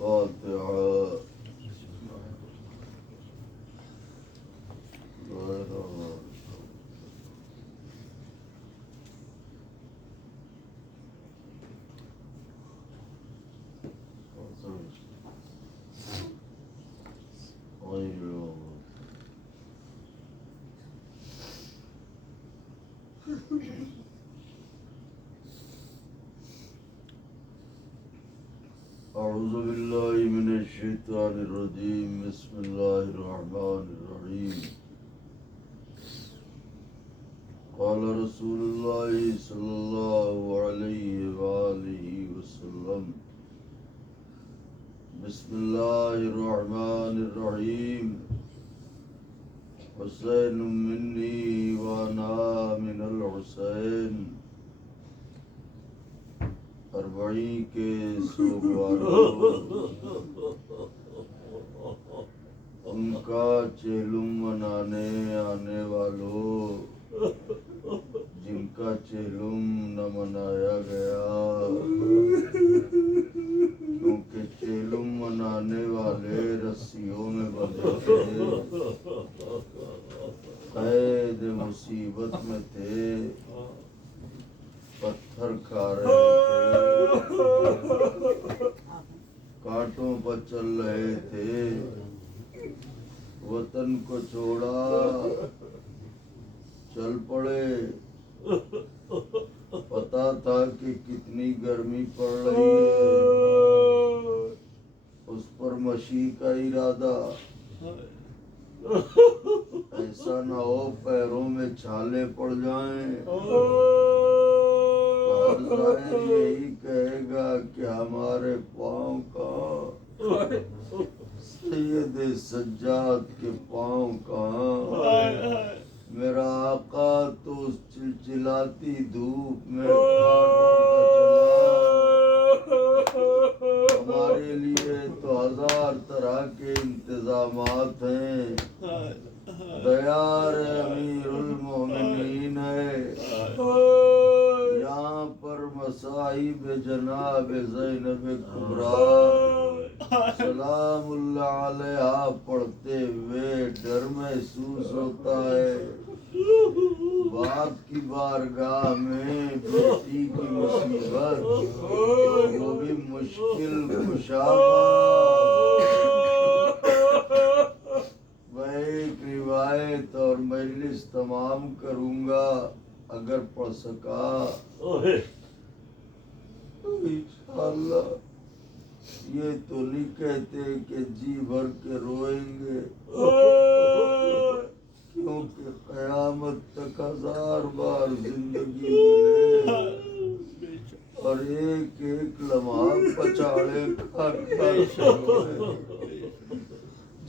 فاتحة. أعوذ بالله من الشيطان الرجيم. بسم الله الرحمن الرحيم. قال رسول الله صلى الله عليه وآله وسلم: بسم الله الرحمن الرحيم. حسين مني وأنا من الحسين. اربعین کے سوگواروں، ان کا چہلم منانے آنے والوں، جن کا چہلم نہ منایا گیا، کیونکہ چہلم منانے والے رسیوں میں بندھے تھے، قید مصیبت میں تھے، پتھر کھا رہے تھے، کانٹوں پر چل رہے تھے، وطن کو چھوڑا چل پڑے، پتا تھا کہ کتنی گرمی پڑ رہی ہے، اس پر مشی کا ارادہ، ایسا نہ ہو پیروں میں چھالے پڑ جائیں، ظاہر یہی کہے گا کہ ہمارے پاؤں کہاں، سید سجاد کے پاؤں کہاں، میرا آقا تو اس چلچلاتی دھوپ میں کانٹوں کا چلا، ہمارے لیے تو ہزار طرح کے انتظامات ہیں، دیار امیر المومنین ہے، یہاں پر مصائب جناب زینب کبریٰ سلام اللہ علیہ پڑھتے ہوئے ڈر محسوس ہوتا ہے، باپ کی بارگاہ میں بیٹی کی مصیبت، وہ بھی مشکل کشا میں ایک روایت اور مجلس تمام کروں گا اگر پڑھ سکا انشاءاللہ۔ یہ تو نہیں کہتے کہ جی بھر کے روئیں گے، کیونکہ قیامت تک ہزار بار زندگی ملے اور ایک ایک لمحہ پچاڑے کھا کھا شروع،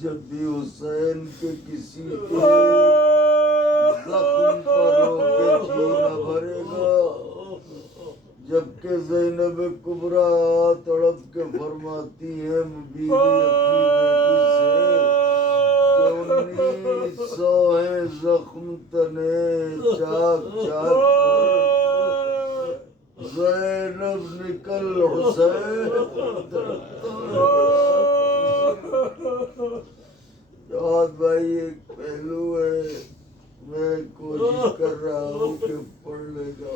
جب بھی حسین کے کسی کے زخم پر رو کے جی نہ بھرے گا، جبکہ زینب کبریٰ تڑپ کے فرماتی ہے بیوی اپنی بیٹی سے کہ 1900 ہیں زخم تنے چاک چاک پر، زینب نکل حسین جواد بھائی ایک پہلو ہے، میں کوشش کر رہا ہوں کہ پڑھ لے گا،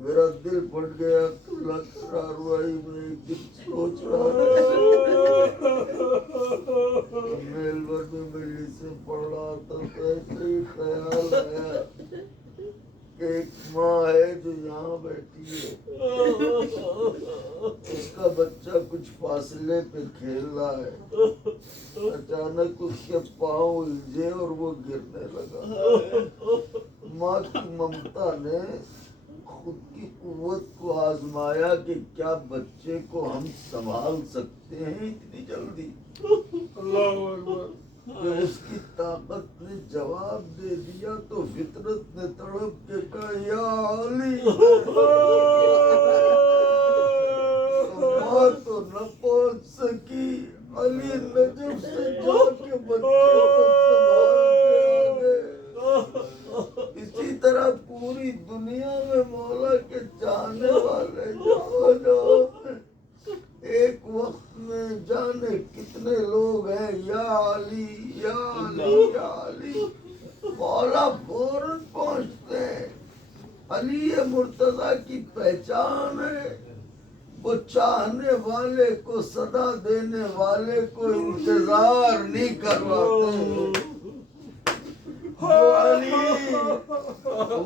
میرا دل پھٹ گیا، کلا کاروائی میں ایک دن سوچ رہا میلبرن میں مجلس سے پڑھ رہا تھا، تو ایسے ہی خیال آیا کہ ایک ماں ہے جو یہاں بیٹھی ہے، اس کا بچہ کچھ فاصلے پہ کھیل رہا ہے، اچانک اس کے پاؤں الجھے اور وہ گرنے لگا، ماں کی ممتا نے خود کی قوت کو آزمایا کہ کیا بچے کو ہم سنبھال سکتے ہیں اتنی جلدی، اللہ اکبر، کہ اس کی طاقت نے جواب دے دیا تو فطرت نے تڑپ کے کہا یا علی، ماں تو نہ پہنچ سکی، علی نجف سے جا کے بچے کو سنبھال کے آ گئے، اسی طرح پوری دنیا میں مولا کے چاہنے والے جو ایک وقت میں جانے کتنے لوگ ہیں، یا علی یا علی یا علی، مولا فوراً پہنچتے ہیں۔ علی مرتضیٰ کی پہچان ہے، وہ چاہنے والے کو، صدا دینے والے کو انتظار نہیں کرواتے۔ جو علی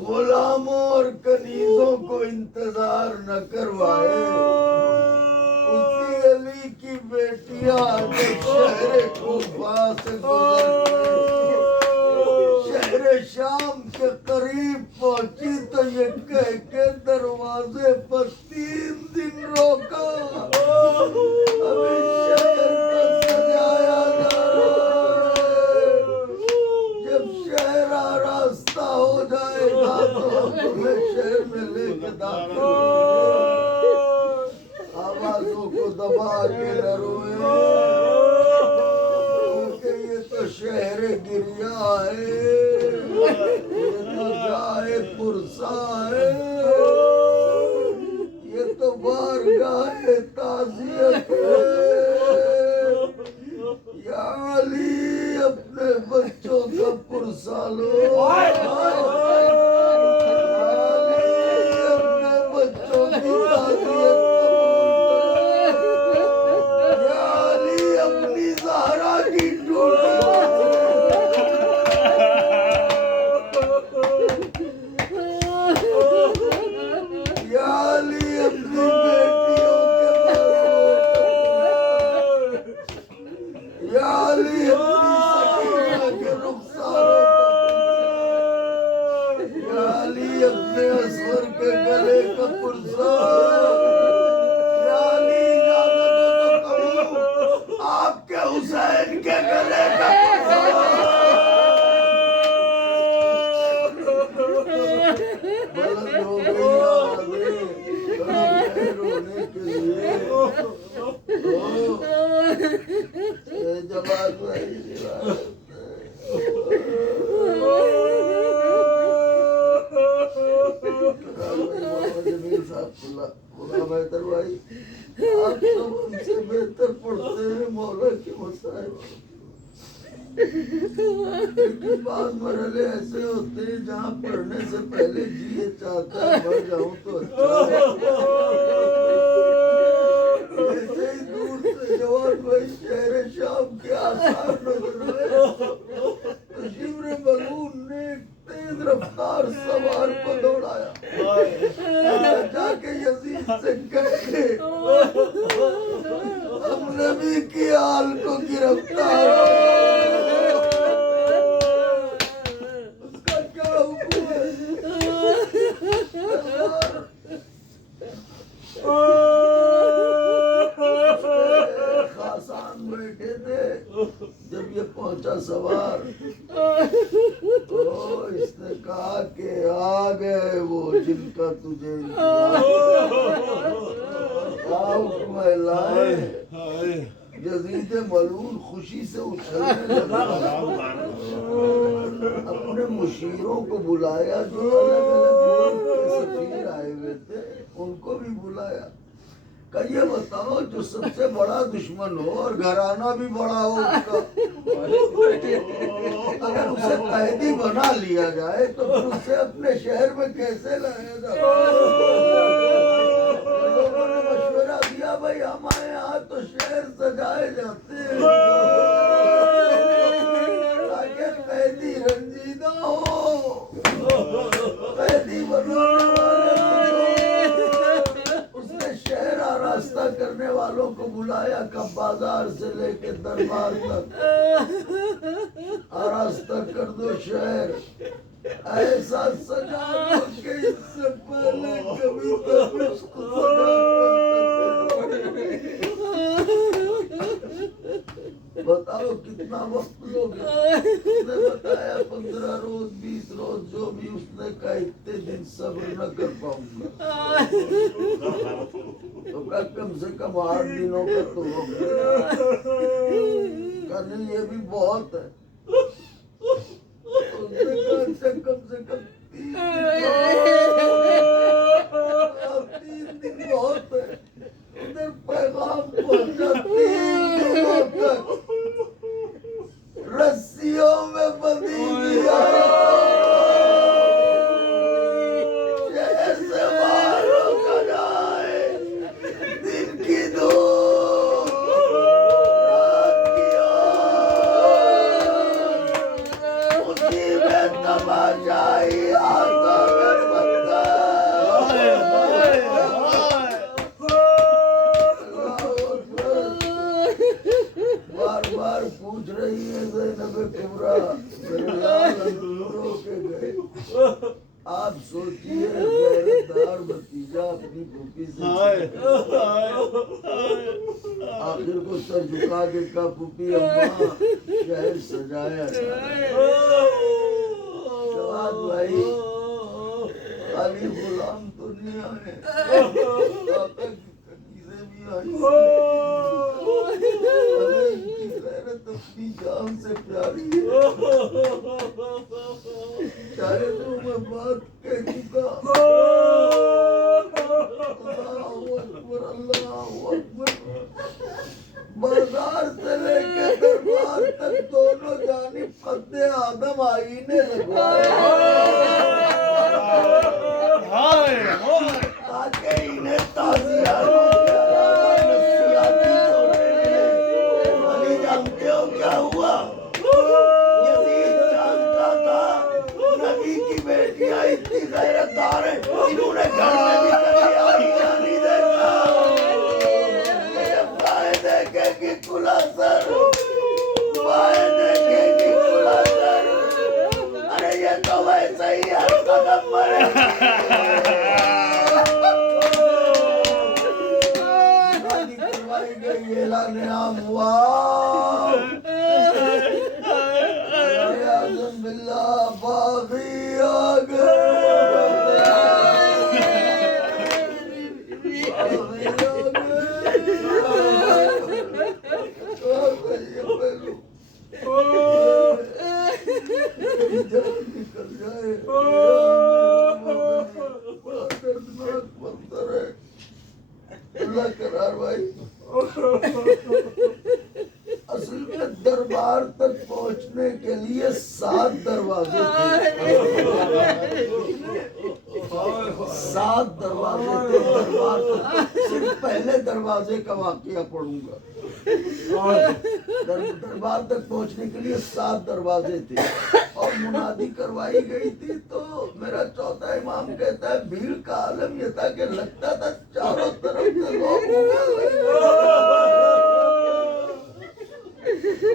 غلاموں اور کنیزوں کو انتظار نہ کروائے، اسی علی کی بیٹیاں جب شہر کوفہ سے گزرتی شہر شام کے قریب پہنچی تو یہ کہہ کے دروازے پر 3 دن روکا، ابھی شہر کو سجایا جا رہا ہے، جب شہر آراستہ ہو جائے گا تو تمہیں شہر میں لے کے داخل ہوئے، آوازوں کو دبا کے نہ روئے، کیونکہ یہ تو شہر گریا ہے، یہ تو جائے پرسا ہے، یہ تو بارگاہ تعزیت ہے۔ یا علی اپنے بچوں کا پرسا لو، اپنے بچوں کی تعزیت قبول کرو، یا علی اپنی زہرا کی ڈوٹی، یا علی اپنی بیٹیوں کے بازوں، یا علی اپنی سکینہ کے رخساروں کا، یا علی اپنے اصغر کے گلے کا پرسا، یا علی اجازت ہو تو کہوں آپ کے حسین کے گلے کا پرسا، بلند ہو گئی آوازیں کھڑے رونے کے لیے، جماعت بھائی جمیل صاحب غلام حیدر بھائی، آپ سب ہم سے بہتر پڑھتے ہیں مولا کے مسائل، لیکن بعض مرحلے ایسے ہوتے ہیں جہاں پڑھنے سے پہلے جی یہ چاہتا ہے مر جاؤں تو اچھا ہے۔ ایسے ہی دور سے جوان بھائی شہر شام کے آثار نظر آئے تو شمر ملعون نے ایک تیز رفتار سوار کو دوڑایا، جا کے یزید سے کہے ہم نبی کی آل کو گرفتار، اس کا کیا حکم ہے؟ خاصان بیٹھے تھے، جب یہ پہنچا سوار تو اس نے کہا کہ آ گئے وہ جن کا تجھے حکم لائے۔ یزید ملعون خوشی سے اچھلنے لگا، اپنے مشیروں کو بلایا جو الگ الگ ملک کے سفیر آئے ہوئے تھے، ان کو بھی بلایا، کہ یہ بتاؤ جو سب سے بڑا دشمن ہو اور گھرانہ بھی بڑا ہو اس کا، اگر اسے قیدی بنا لیا جائے تو پھر اسے اپنے شہر میں کیسے لایا جائے؟ لوگوں نے مشورہ دیا بھائی ہمارے یہاں تو شہر سجائے جاتے ہیں تاکہ قیدی رنجیدہ ہو، قیدی بنانے والے اس نے شہر آراستہ کرنے والوں کو بلایا کہ بازار سے لے کے دربار تک آراستہ کر دو شہر، ایسا سجا دو کہ اس سے پہلے کبھی دمشق سجا بتاؤ کتنا وقت لوگے؟ اس نے بتایا 15 روز 20 روز جو بھی، اس نے کہا اتنے دن صبر نہ کر پاؤں گا، تو کہا کم سے کم 8 دنوں کا تو ہو گیا، کہا نہیں یہ بھی بہت ہے، اس نے کہا اچھا کم سے کم 30 دن اپنی پھوپھی سے آخر کو سر جھکا کے کہا پھوپھی اماں شہر سجایا جواد بھائی خالی غلام تو نہیں آئے آقا کی کنیزیں بھی آئی ہمیں ان کی غیرت اپنی جان سے پیاری ہے شاید وہ میں بات کہہ چکا اللہ اکبر اللہ اکبر بازار سے لے کے دربار تک دونوں جانب قد آدم آئینے لگوائے تاکہ انہیں تعزیات نفسیاتی چوٹیں ملیں ولی جانتے ہو کیا ہوا یزید جانتا تھا نبی کی بیٹیاں اتنی غیرت دار ہیں انہوں نے گھر میں بھی کبھی آئی جانی دیکھا بائیں دیکھے گی کلا سر بائیں دیکھے گی کلا سر ارے یہ تو ویسے ہی ہر قدم مرے شادی کروائی گئی اعلان عام ہوا اعظم باللہ باغی آ گئے نکل جائے دردناک منظر ہے اللہ قرار بھائی اصل میں دربار تک پہنچنے کے لیے 7 دروازے تھے 7 دروازے تھے دربار تک صرف پہلے دروازے کا واقعہ پڑھوں گا دربار تک پہنچنے کے لیے 7 دروازے تھے اور منادی کروائی گئی تھی تو میرا چوتھا امام کہتا ہے بھیڑ کا عالم یہ تھا کہ لگتا تھا چاروں طرف سے لوگ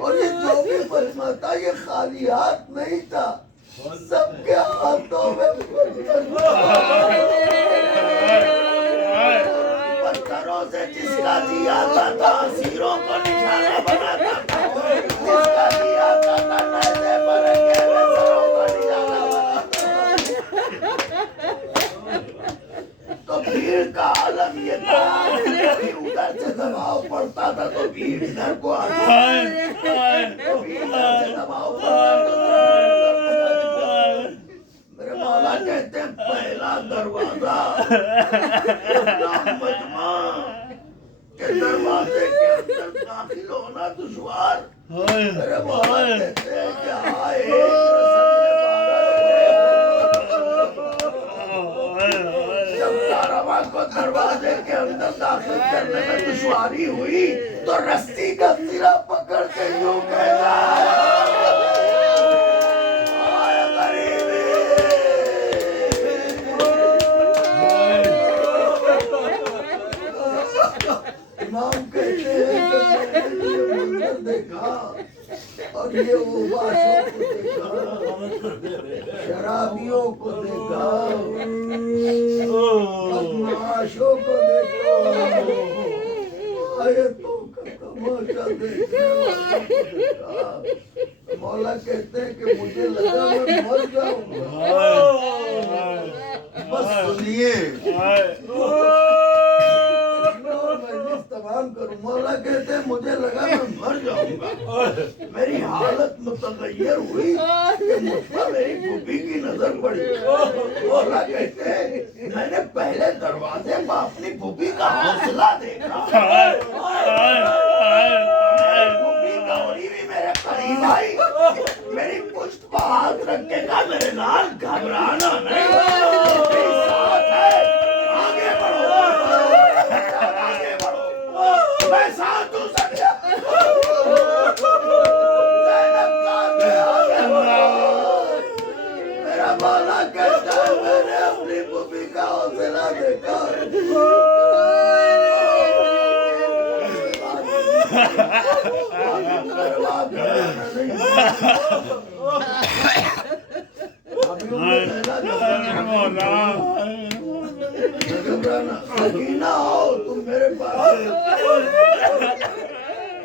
اور یہ جو بھی مجمع تھا یہ خالی ہاتھ نہیں تھا سب کے ہاتھوں میں پتھروں سے جس کا جی آتا تھا اسیروں کو نشانہ بناتا تھا جس کا جی آتا تھا نیزے پر رکھے ہوئے سروں کو نشانہ بناتا تھا تو بھیڑ کا عالم یہ تھا کہ ادھر سے دباؤ پڑتا تھا تو بھیڑ ادھر کو آتی بھیڑ ادھر سے دباؤ پڑتا تھا میرے مولا کہتے ہیں پہلا دروازہ مجمع کے دروازے کے اندر داخل ہونا دشوار میرے مولا کہتے ہیں کہ آئے جب کارواں کو دروازے کے اندر داخل کرنے میں دشواری ہوئی تو رسی کا سرا پکڑ کے یوں کہنا امام کہتے ہیں کہ میں نے یہ منظر دیکھا اور یہ اوباشوں کو دیکھا شرابیوں کو دیکھا بدمعاشوں کو دیکھا آیتوں کا تماشا دیکھنے والوں کو دیکھا مولا کہتے ہیں کہ مجھے لگا میں مر جاؤں گا بس سنیے تمام کروں مولا کہتے ہیں مجھے لگا میں مر جاؤں گا میری حالت متغیر ہوئی کہ مجھ پر میری پھوپھی کی نظر پڑی مولا کہتے ہیں میں نے پہلے دروازے پر اپنی پھوپھی کا حوصلہ دیکھا میری پھوپھی کا ہوئی بھی میرے قریب آئی میری پشت پر ہاتھ رکھ کے کہا میرے لال گھبرانا نہیں ساتھ ہے آگے بڑھو میں ساتھ ہوں سکیا میرا مولا کہتا ہے میں نے اپنی پھوپھی کا حوصلہ دیکھا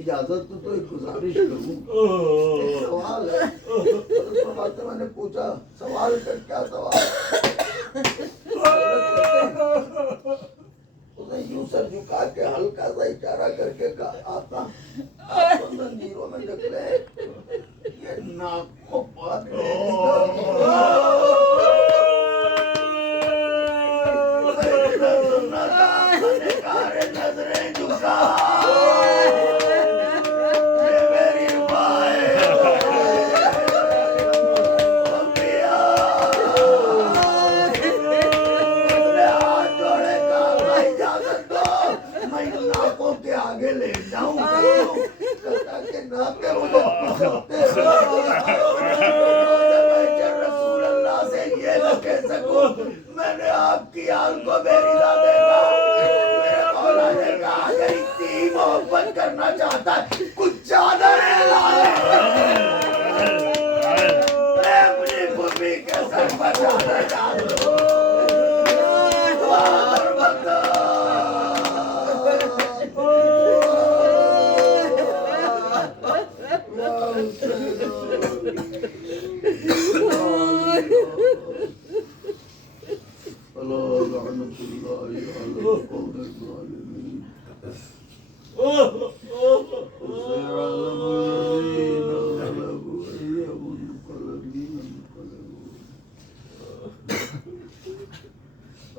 اجازت تو ایک گزارش کروں، ایک سوال ہے۔ فرماتے میں نے پوچھا سوال کر، کیا سوال؟ اس نے یوں سر جھکا کے ہلکا سا اشارہ کر کے کہا آتا آپ تو زنجیروں میں نکلے، یہ ناک کو بات نظریں جھکا آگے لے جاؤں رسول اللہ سے یہ نہ کہہ سکوں میں نے آپ کی آل کو میری دادے کا میرے مولا نے کہا اگر اتنی محبت کرنا چاہتا ہے کچھ چادریں لائے میں اپنی بھومی کے سر پر چادر ڈال دوں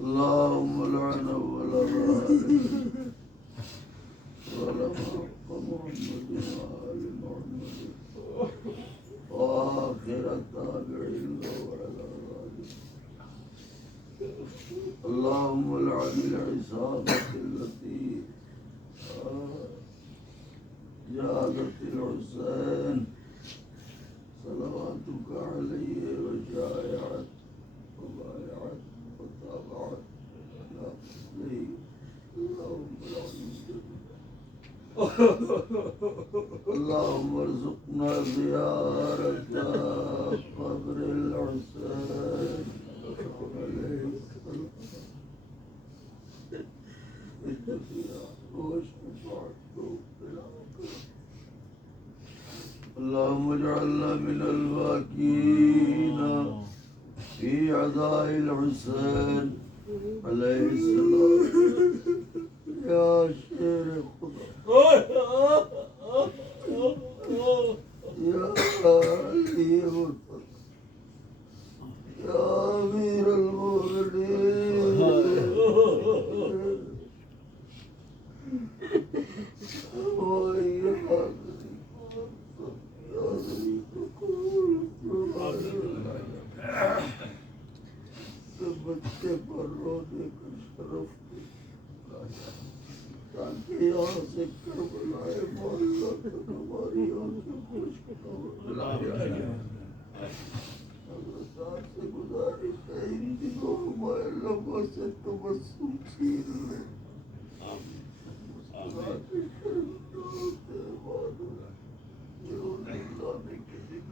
اللهم لعن ولا ولا محمد وآل محمد وآخر التابعين وعلى اللهم لعن العصابة التي جاءت الحسين صلواتك عليه وشايعت وبايعت وتابعت على قتله اللهم اللهم ارزقنا زيارة قبر الحسين عليه السلام اللهم اجعلنا من الواكين في عزاء الحسين عليه السلام يا شير خدا يا علي الفضل يا أمير المؤمنين بچے پر رونے کا شرف تاکہ یہاں سے کربلائے مولا تک ہماری آنکھیں خشک نہ ہو۔ حضرت سے گزارش ہے ان دنوں ہمارے لوگوں سے تبسم چھین لے، مسکراتے شرمنداتے بعد رونے لانے کے دن